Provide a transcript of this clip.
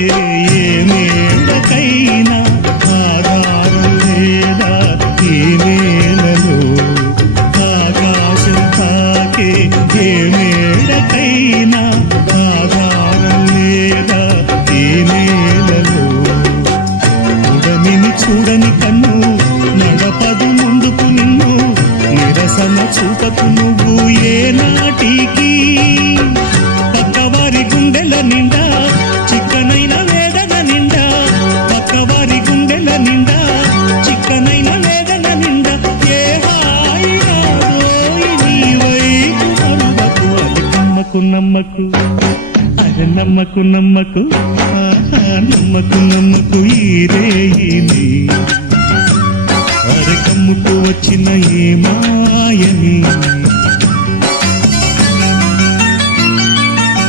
ఏ మేడకైనా ఆధారం లేదా ఈ నేలలో ఆకాశం తాకే ఏ మేడకైనా ఆధారం లేదా ఈ నేలలో ఉడమిని చూడని కన్ను నడపదు ముందుకు నిన్ను నిరసన చూపకు నువ్వు ఏనాటికి పక్కవారి గుండెల నిండా చిక్కనైన వేదన నిండా పక్కవారి గుండెల నిండా చిక్కనైన వేదన నిండా ఏ హాయి నాదోయి నీవై అరువకు అది నమ్మకు నమ్మకు అరే నమ్మకు నమ్మకు నమ్మకు నమ్మకు ఈ రేయిని అరే కమ్ముకు వచ్చిన ఏ మాయని